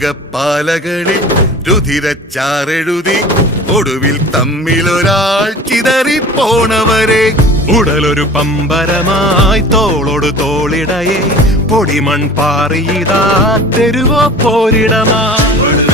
പുസ്തകപ്പാലകളിൽ രുധിരച്ചാറെഴുതി ഒടുവിൽ തമ്മിലൊരാൾ ചിതറിപ്പോണവരെ ഉടലൊരു പമ്പരമായി തോളോട് തോളിടയെ പൊടിമൺ പാറിയിതാ തെരുവോ പോരിടമായി